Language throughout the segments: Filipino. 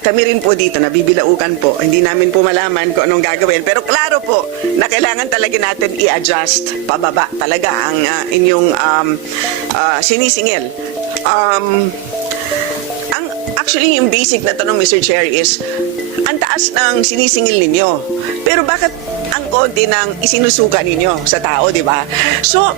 kami rin po dito, nabibilaukan po. Hindi namin po malaman kung anong gagawin. Pero klaro po na kailangan talaga natin i-adjust pababa talaga ang inyong sinisingil. Actually, yung basic na tanong, Mr. Chair, is ang taas ng sinisingil ninyo. Pero bakit ang konti ng isinusuka ninyo sa tao, di ba? So,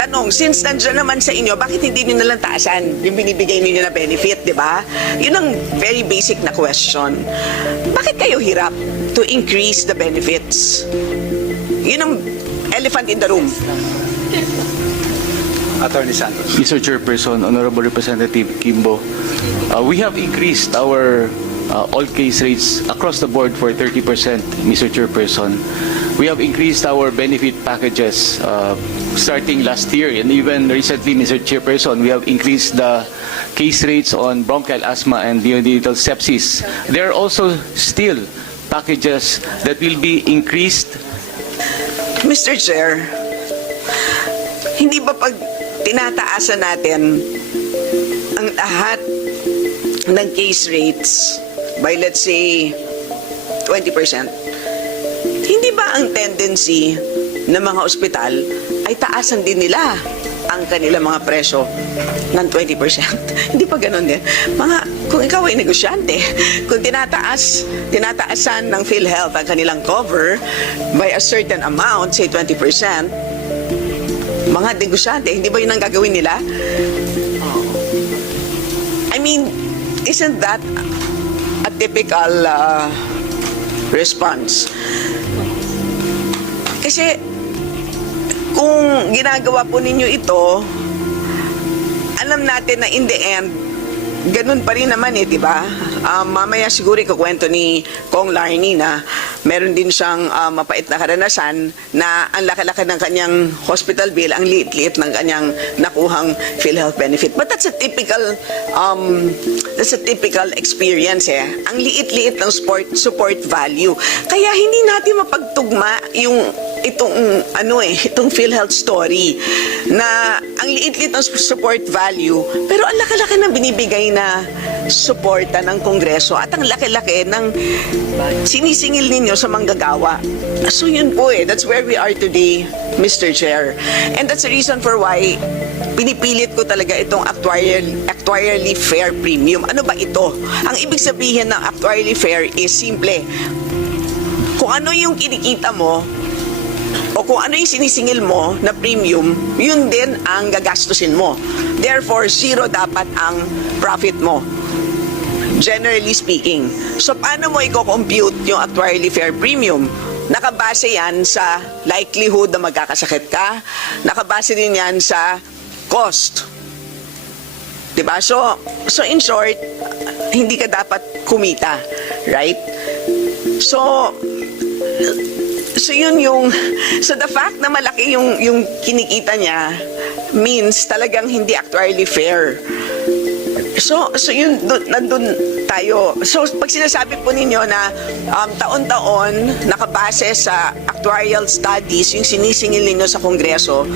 tanong, since nandiyan naman sa inyo, bakit hindi nyo nalang taasan yung binibigay ninyo na benefit, di ba? Yun ang very basic na question. Bakit kayo hirap to increase the benefits? Yun ang elephant in the room. Attorney Santos. Mr. Chairperson, Honorable Representative Kimbo, we have increased our all case rates across the board for 30%, Mr. Chairperson. We have increased our benefit packages starting last year, and even recently, Mr. Chairperson, we have increased the case rates on bronchial asthma and neonatal sepsis. There are also still packages that will be increased. Mr. Chair, hindi ba pag tinataasan natin ang lahat ng case rates by, let's say, 20%, hindi ba ang tendency ng mga ospital ay taasan din nila ang kanilang mga presyo ng 20%? Hindi pa ganun din. Kung ikaw ay negosyante, kung tinataasan ng PhilHealth ang kanilang cover by a certain amount, say 20%, mga negosyante, hindi ba yun ang gagawin nila? I mean, isn't that a typical response? Kasi kung ginagawa po ninyo ito, alam natin na in the end, ganun pa rin naman di ba? Mamaya siguro ikukwento ni Kong Larny na meron din siyang mapait na karanasan na ang laki-laki ng kanyang hospital bill, ang liit-liit ng kanyang nakuhang PhilHealth benefit. But that's a typical experience Ang liit-liit ng support value. Kaya hindi natin mapagtugma itong PhilHealth story na ang liit-liit ng support value pero ang laki-laki ng binibigay na suporta ng Kongreso at ang laki-laki ng sinisingil ninyo sa manggagawa. So yun po that's where we are today, Mr. Chair. And that's the reason for why pinipilit ko talaga itong actuarially fair premium. Ano ba ito? Ang ibig sabihin ng actuarially fair is simple. Kung ano yung kinikita mo o kung ano yung sinisingil mo na premium, yun din ang gagastusin mo. Therefore, zero dapat ang profit mo. Generally speaking. So, paano mo i-compute yung actuarially fair premium? Nakabase yan sa likelihood na magkakasakit ka. Nakabase din yan sa cost. Diba? So in short, hindi ka dapat kumita. Right? So the fact na malaki yung kinikita niya means talagang hindi actuarially fair. So yun, nandun tayo. So pag sinasabi po ninyo na taon-taon nakabase sa actuarial studies yung sinisingil ninyo sa Kongreso,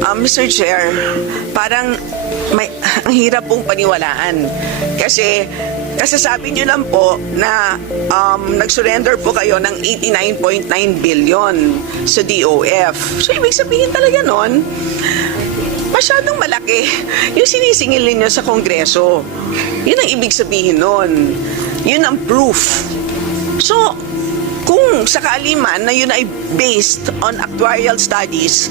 Mr. Chair, parang ang hirap pong paniwalaan. Kasi sabi nyo lang po na nag-surrender po kayo ng 89.9 billion sa DOF. So ibig sabihin talaga nun, masyadong malaki yung sinisingil ninyo sa Kongreso. Yun ang ibig sabihin nun. Yun ang proof. So, kung sakali man na yun ay based on actuarial studies,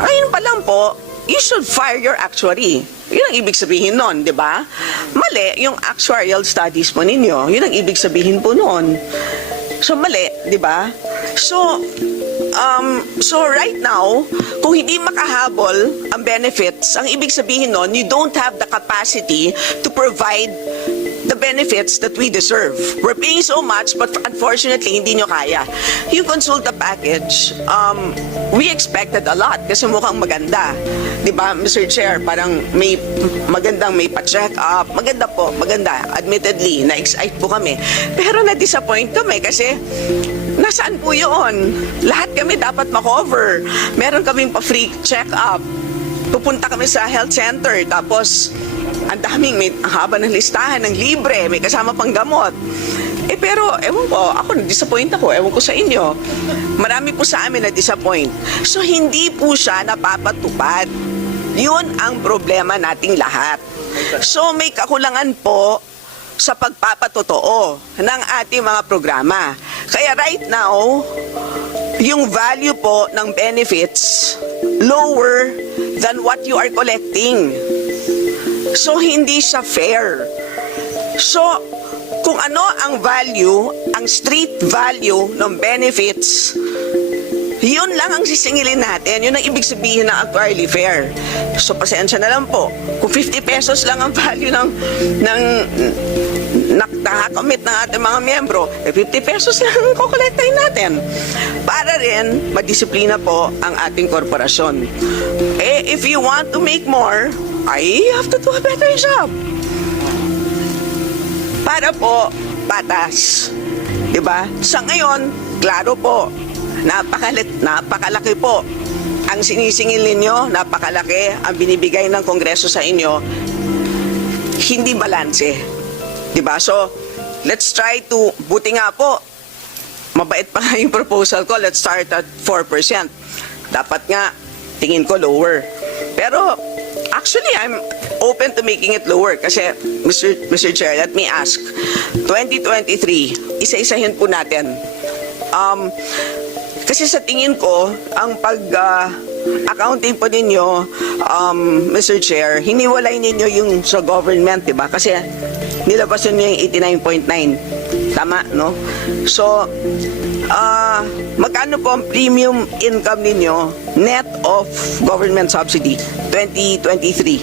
ayun pa lang po, you should fire your actuary. Yun ang ibig sabihin nun, di ba? Mali yung actuarial studies po ninyo. Yun ang ibig sabihin po nun. So, mali, di ba? So right now, kung hindi makahabol ang benefits, ang ibig sabihin nun, you don't have the capacity to provide the benefits that we deserve. We're paying so much, but unfortunately, hindi nyo kaya. Yung consulta package, we expected a lot kasi mukhang maganda. Diba, Mr. Chair, parang may pa-check up. Maganda po, maganda. Admittedly, na-excite po kami. Pero na-disappoint kami kasi nasaan po yun? Lahat kami dapat makover. Meron kaming pa-free check-up. Pupunta kami sa health center, tapos ang daming, ang haba ng listahan ng libre, may kasama pang gamot. Pero, ewan ko, ako na-disappoint ako, ewan ko sa inyo. Marami po sa amin na-disappoint. So, hindi po siya napapatupad. Yun ang problema nating lahat. So, may kakulangan po sa pagpapatotoo ng ating mga programa. Kaya right now, yung value po ng benefits lower than what you are collecting. So, hindi siya fair. So, kung ano ang value, ang street value ng benefits, yun lang ang sisingilin natin. Yun ang ibig sabihin ng actuarially fair. So, pasensya na lang po. Kung 50 pesos lang ang value ng nakakamit ng ating mga miyembro, 50 pesos lang ang kukolektahin natin. Para rin, madisiplina po ang ating korporasyon. If you want to make more, I have to do a better job. Para po, patas. Diba? Sa ngayon, klaro po, napakalaki po ang sinisingil ninyo, napakalaki ang binibigay ng Kongreso sa inyo, hindi balanse. Diba? So, let's try to, buti nga po, mabait pa nga yung proposal ko, let's start at 4%. Dapat nga, tingin ko lower. Pero, actually, I'm open to making it lower kasi, Mr. Chair, let me ask, 2023, isa-isahin po natin. Kasi sa tingin ko, ang accounting po ninyo, Mr. Chair, hiniwalay ninyo yung sa government, diba? Kasi nilabas nyo yung 89.9. Tama, no? So, magkano po ang premium income ninyo net of government subsidy 2023?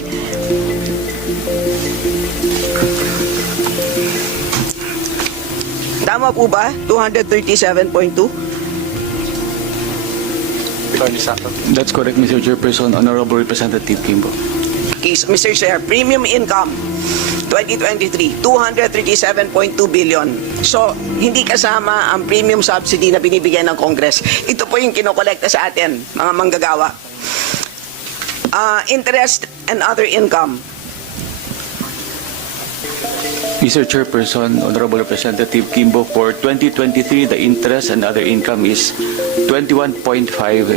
Tama po ba? 237.2? That's correct, Mr. Chairperson. Honorable Representative Kimbo. Okay, so Mr. Chair, premium income 2023, 237.2 billion. So, hindi kasama ang premium subsidy na binibigyan ng Congress. Ito po yung kinokolekta sa atin, mga manggagawa. Interest and other income. Mr. Chairperson, Honorable Representative Kimbo, for 2023, the interest and other income is 21.5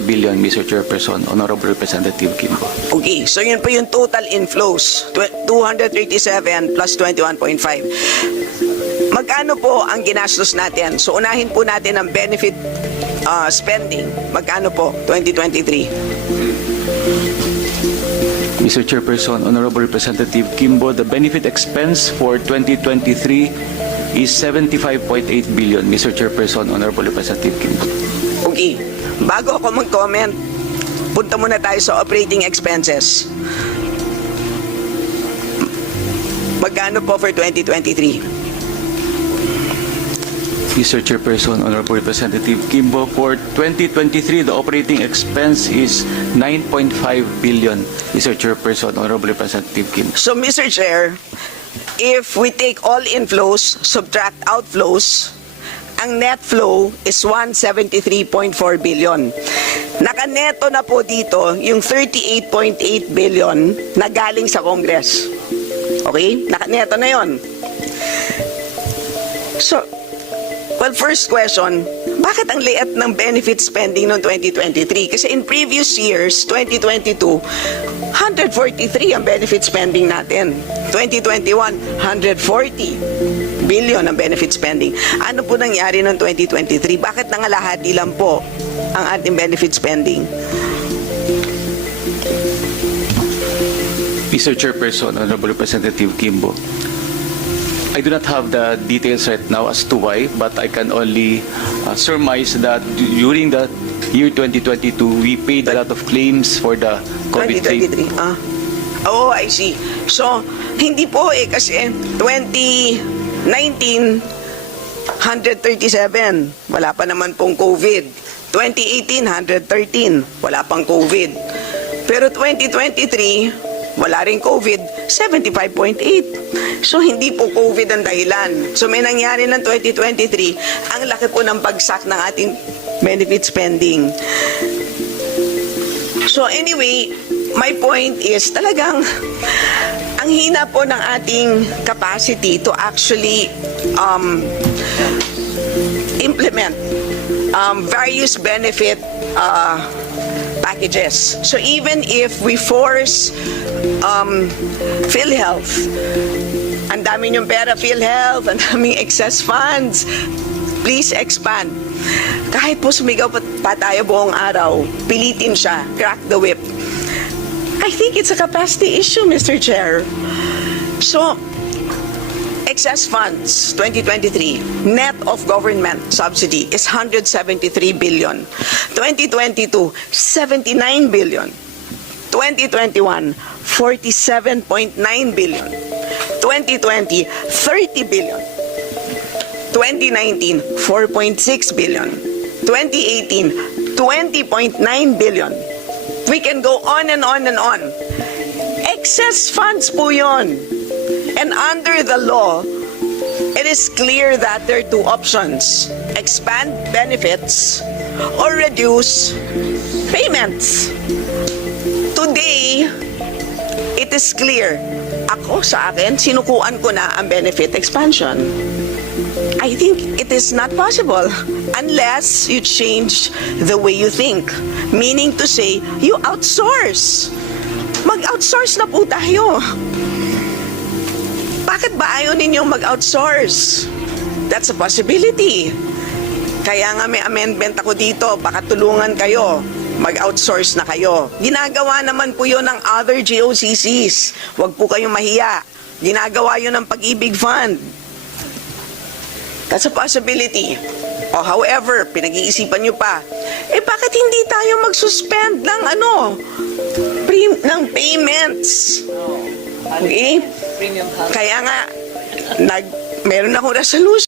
billion, Mr. Chairperson, Honorable Representative Kimbo. Okay, so yun po yung total inflows, 237 plus 21.5. Magkano po ang ginastos natin? So unahin po natin ang benefit spending. Magkano po 2023? Mr. Chairperson, Honorable Representative Kimbo, the benefit expense for 2023 is 75.8 billion, Mr. Chairperson, Honorable Representative Kimbo. Okay, bago ako mag-comment, punta muna tayo sa operating expenses. Magkano po for 2023? Mr. Chairperson, Honorable Representative Kimbo, for 2023, the operating expense is 9.5 billion, Mr. Chairperson, Honorable Representative Kimbo. So, Mr. Chair, if we take all inflows, subtract outflows, ang net flow is 173.4 billion. Nakaneto na po dito yung 38.8 billion na galing sa Congress. Okay? Nakaneto na yon. So, well, first question, bakit ang liit ng benefit spending noong 2023? Kasi in previous years, 2022, 143 ang benefit spending natin. 2021, 140 billion ang benefit spending. Ano po nangyari noong 2023? Bakit nangalahati lang po ang ating benefit spending? Mr. Chairperson, Honorable Representative Kimbo, I do not have the details right now as to why, but I can only surmise that during the year 2022, we paid a lot of claims for the COVID claim. 2023, Oh, I see. So, hindi po kasi 2019, 137, wala pa naman pong COVID. 2018, 113, wala pang COVID. Pero 2023, wala rin COVID, 75.8. So, hindi po COVID ang dahilan. So, may nangyari ng 2023, ang laki po ng bagsak ng ating benefit spending. So, anyway, my point is talagang ang ang hina po ng ating capacity to actually implement various benefit packages. So even if we force PhilHealth, ang dami niyong pera, PhilHealth, ang daming excess funds, please expand. Kahit po sumigaw pa tayo buong araw, pilitin siya, crack the whip. I think it's a capacity issue, Mr. Chair. So, excess funds, 2023, net of government subsidy is 173 billion. 2022, 79 billion. 2021, 47.9 billion. 2020, 30 billion. 2019, 4.6 billion. 2018, 20.9 billion. We can go on and on and on. Excess funds po yun. And under the law, it is clear that there are two options: expand benefits or reduce payments. Today, it is clear. Ako, sa akin, sinukuan ko na ang benefit expansion. I think it is not possible unless you change the way you think. Meaning to say, you outsource. Mag-outsource na po tayo. Bakit ba ayaw ninyong mag-outsource? That's a possibility. Kaya nga may amendment ako dito, baka tulungan kayo. Mag-outsource na kayo. Ginagawa naman po yun ng other GOCCs. Huwag po kayong mahiya. Ginagawa yun ng Pag-ibig Fund. That's a possibility. O however, pinag-iisipan nyo pa, bakit hindi tayo mag-suspend ng ng payments? Okay? Kaya nga, meron akong resolution.